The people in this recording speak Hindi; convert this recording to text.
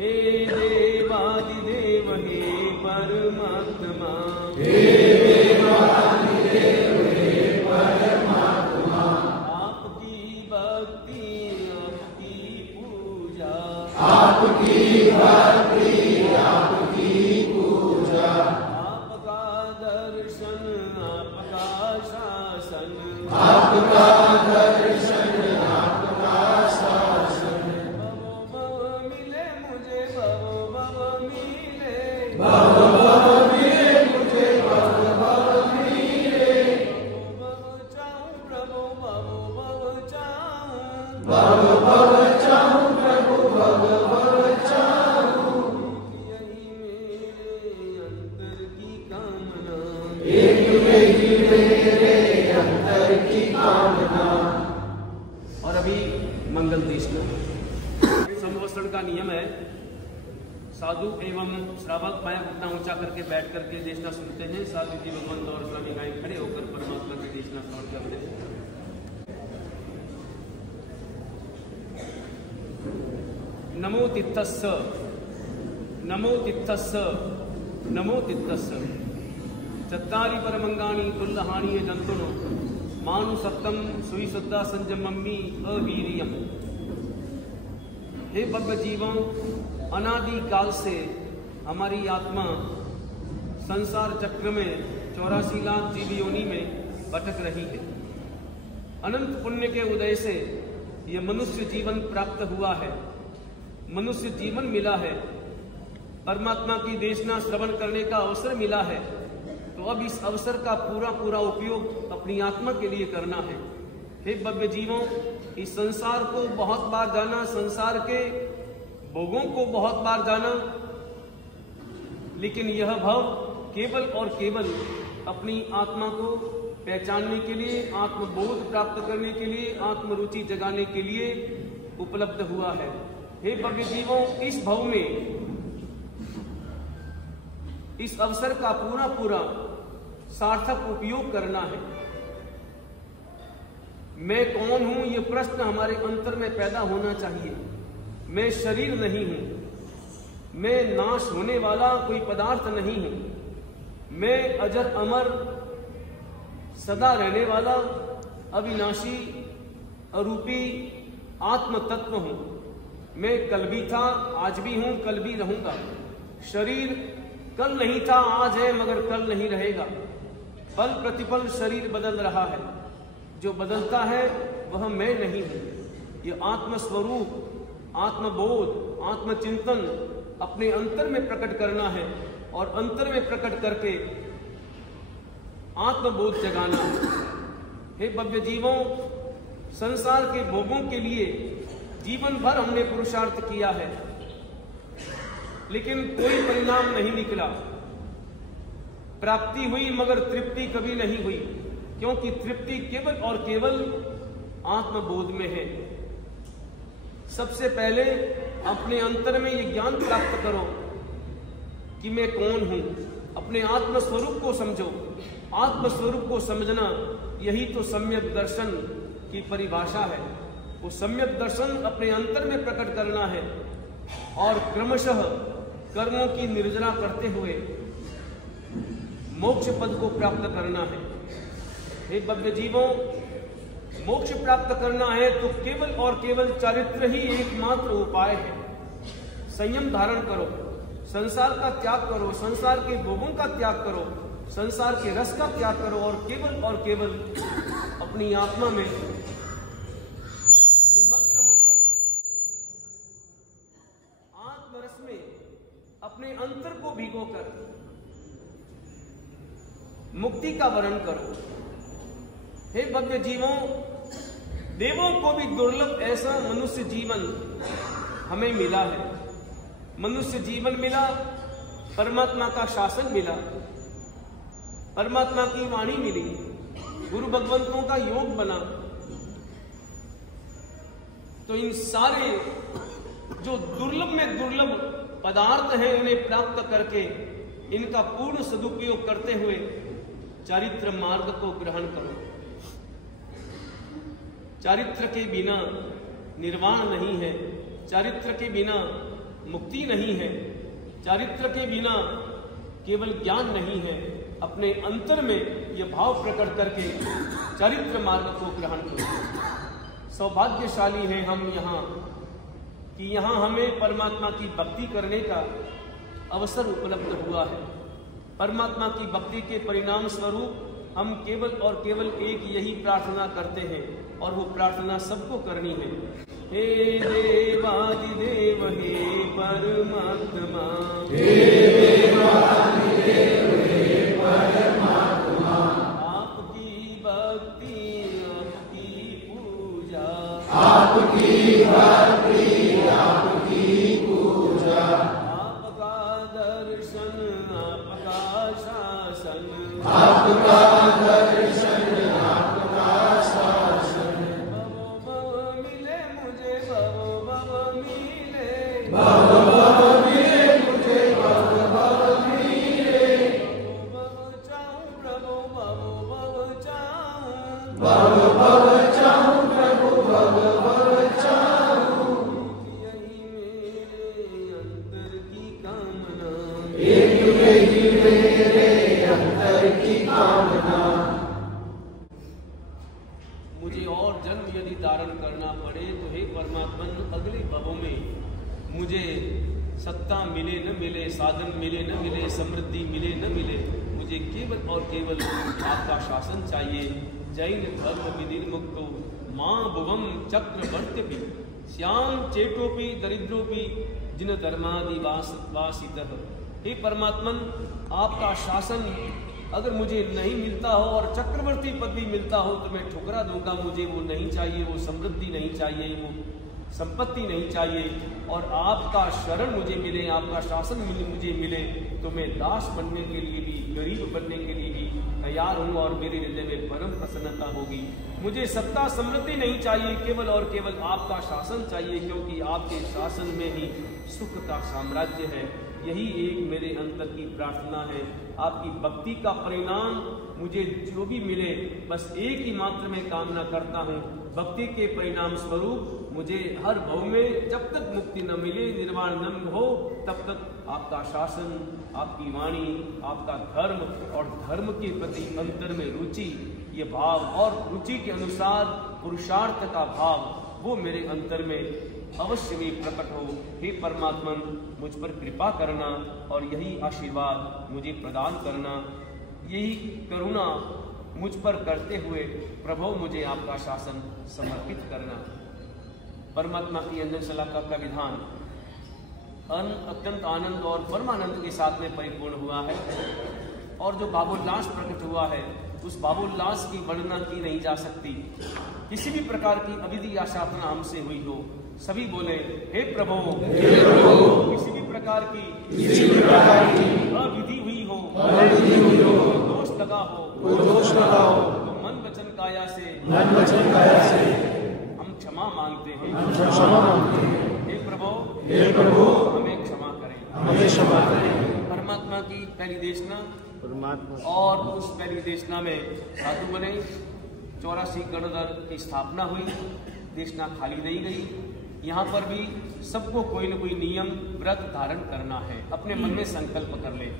हे देवादिदेव हे परमात्मा, हे देवादिदेव हे परमात्मा, आपकी भक्ति आपकी पूजा, आपकी भक्ति आपकी पूजा, आपका दर्शन आपका शासन, आपका दर्शन आपका शासन, भव मिले मुझे भव मिले, भव मिले मुझे भव मिले, भव चाहूं प्रभु भव चाहूं, भव चाहूं प्रभु भव चाहूं, यही मेरे अंतर की कामना, एक यही मेरे अंतर की कामना। और अभी मंगल देशना संवत्सरण का नियम है, साधु एवं श्रावक पाए घुटना ऊंचा करके बैठ करके देशना सुनते हैं। साधु जी भगवंत और स्वामी गाय खड़े होकर परमात्मा की देशना श्रवण करते हैं। नमो तित्थस्स नमो तित्थस्स नमो तित्थस्स चत्तारि परमंगाणि तुल्लहानि जंतुनो मानु सप्तम सुई सुद्धा संजमम्मी अवीरियम। हे भव्य जीवों, अनादि काल से हमारी आत्मा संसार चक्र में 84 लाख जीव योनि में भटक रही है। अनंत पुण्य के उदय से यह मनुष्य जीवन प्राप्त हुआ है, मनुष्य जीवन मिला है, परमात्मा की देशना श्रवण करने का अवसर मिला है। तो अब इस अवसर का पूरा उपयोग अपनी आत्मा के लिए करना है। हे भव्य जीवों, इस संसार को बहुत बार जाना, संसार के भोगों को बहुत बार जाना, लेकिन यह भव केवल और केवल अपनी आत्मा को पहचानने के लिए, आत्मबोध प्राप्त करने के लिए, आत्मरुचि जगाने के लिए उपलब्ध हुआ है। हे भव्य जीवों, इस भव में इस अवसर का पूरा सार्थक उपयोग करना है। मैं कौन हूं, यह प्रश्न हमारे अंतर में पैदा होना चाहिए। मैं शरीर नहीं हूं, मैं नाश होने वाला कोई पदार्थ नहीं हूं, मैं अजर अमर सदा रहने वाला अविनाशी अरूपी आत्म तत्व हूं। मैं कल भी था, आज भी हूं, कल भी रहूंगा। शरीर कल नहीं था, आज है, मगर कल नहीं रहेगा। पल प्रतिपल शरीर बदल रहा है, जो बदलता है वह मैं नहीं हूं। यह आत्मस्वरूप, आत्मबोध, आत्मचिंतन अपने अंतर में प्रकट करना है और अंतर में प्रकट करके आत्मबोध जगाना है। हे भव्य जीवों, संसार के भोगों के लिए जीवन भर हमने पुरुषार्थ किया है, लेकिन कोई परिणाम नहीं निकला। प्राप्ति हुई मगर तृप्ति कभी नहीं हुई, क्योंकि तृप्ति केवल और केवल आत्मबोध में है। सबसे पहले अपने अंतर में ये ज्ञान प्राप्त करो कि मैं कौन हूं। अपने आत्मस्वरूप को समझो। आत्मस्वरूप को समझना यही तो सम्यक दर्शन की परिभाषा है। वो सम्यक दर्शन अपने अंतर में प्रकट करना है और क्रमशः कर्मों की निर्जरा करते हुए मोक्ष पद को प्राप्त करना है। हे भव्य जीवों, मोक्ष प्राप्त करना है तो केवल और केवल चारित्र ही एकमात्र उपाय है। संयम धारण करो, संसार का त्याग करो, संसार के भोगों का त्याग करो, संसार के रस का त्याग करो और केवल अपनी आत्मा में निमग्न होकर आत्मरस में अपने अंतर को भिगोकर मुक्ति का वरण करो। हे भव्य जीवों, देवों को भी दुर्लभ ऐसा मनुष्य जीवन हमें मिला है। मनुष्य जीवन मिला, परमात्मा का शासन मिला, परमात्मा की वाणी मिली, गुरु भगवंतों का योग बना। तो इन सारे जो दुर्लभ में दुर्लभ पदार्थ हैं, उन्हें प्राप्त करके इनका पूर्ण सदुपयोग करते हुए चारित्र मार्ग को ग्रहण करो। चारित्र के बिना निर्वाण नहीं है, चारित्र के बिना मुक्ति नहीं है। चारित्र के बिना केवल ज्ञान नहीं है। अपने अंतर में यह भाव प्रकट करके चरित्र मार्ग को ग्रहण करो। सौभाग्यशाली हैं हम यहाँ कि यहाँ हमें परमात्मा की भक्ति करने का अवसर उपलब्ध हुआ है। परमात्मा की भक्ति के परिणाम स्वरूप हम केवल और केवल एक यही प्रार्थना करते हैं, और वो प्रार्थना सबको करनी है। हे देवादिदेव हे परमात्मा, हे देवादिदेव हे परमात्मा, आपकी भक्ति आपकी पूजा, आपकी भक्ति आपकी पूजा, आपका दर्शन आपका शासन, आपका दर्शन आपका शासन, भव मिले मुझे भव मिले, भव भव मिले मुझे भव भव मिले, भव चाहूं प्रभु भव चाहूं, भव भव चाहूं प्रभु भव भव चाहूं, यही मेरे अंतर की कामना, एक यही मेरे अंतर की कामना। मुझे और जन्म यदि धारण करना पड़े तो हे परमात्मन अगले भवों में मुझे सत्ता मिले न मिले, साधन मिले न मिले, समृद्धि मिले न मिले, मुझे केवल और केवल आपका शासन चाहिए। जैन धर्म विनिर्मुक्तो मां भुवम चक्रवर्ती भी श्याम चेटोपि दरिद्रोपि जिन धर्मादिवासितः। हे परमात्मन, आपका शासन अगर मुझे नहीं मिलता हो और चक्रवर्ती पद भी मिलता हो तो मैं ठुकरा दूंगा। मुझे वो नहीं चाहिए, वो समृद्धि नहीं चाहिए, वो संपत्ति नहीं चाहिए। और आपका शरण मुझे मिले, आपका शासन मुझे मिले तो मैं दास बनने के लिए भी, गरीब बनने के लिए भी तैयार हूँ और मेरे हृदय में परम प्रसन्नता होगी। मुझे सत्ता समृद्धि नहीं चाहिए, केवल और केवल आपका शासन चाहिए, क्योंकि आपके शासन में ही सुख का साम्राज्य है। यही एक मेरे अंतर की प्रार्थना है। आपकी भक्ति का परिणाम मुझे जो भी मिले, बस एक ही मात्र में कामना करता हूँ। भक्ति के परिणाम स्वरूप मुझे हर भव में जब तक मुक्ति न मिले, निर्वाण न हो, तब तक आपका शासन, आपकी वाणी, आपका धर्म और धर्म के प्रति अंतर में रुचि, ये भाव और रुचि के अनुसार पुरुषार्थ का भाव, वो मेरे अंतर में अवश्य भी प्रकट हो। हे परमात्मन, मुझ पर कृपा करना और यही आशीर्वाद मुझे प्रदान करना, यही करुणा मुझ पर करते हुए प्रभु मुझे आपका शासन समर्पित करना। परमात्मा की अंजन शलाका का विधान अत्यंत आनंद और परमानंद के साथ में परिपूर्ण हुआ है, और जो भावोल्लास प्रकट हुआ है उस भावोल्लास की वर्णना की नहीं जा सकती। किसी भी प्रकार की अविधि या शासना हमसे हुई हो, सभी बोले हे प्रभु, किसी भी प्रकार की अविधि हुई हो, दोष लगा हो, तो मन वचन काया से हम क्षमा मांगते हैं। हे प्रभु, हमें क्षमा करें। परमात्मा की पहली देशना और उस पहली देशना में साधु बने, 84 गणधर की स्थापना हुई, देशना खाली नहीं गई। यहाँ पर भी सबको कोई न कोई नियम व्रत धारण करना है। अपने मन में संकल्प कर ले।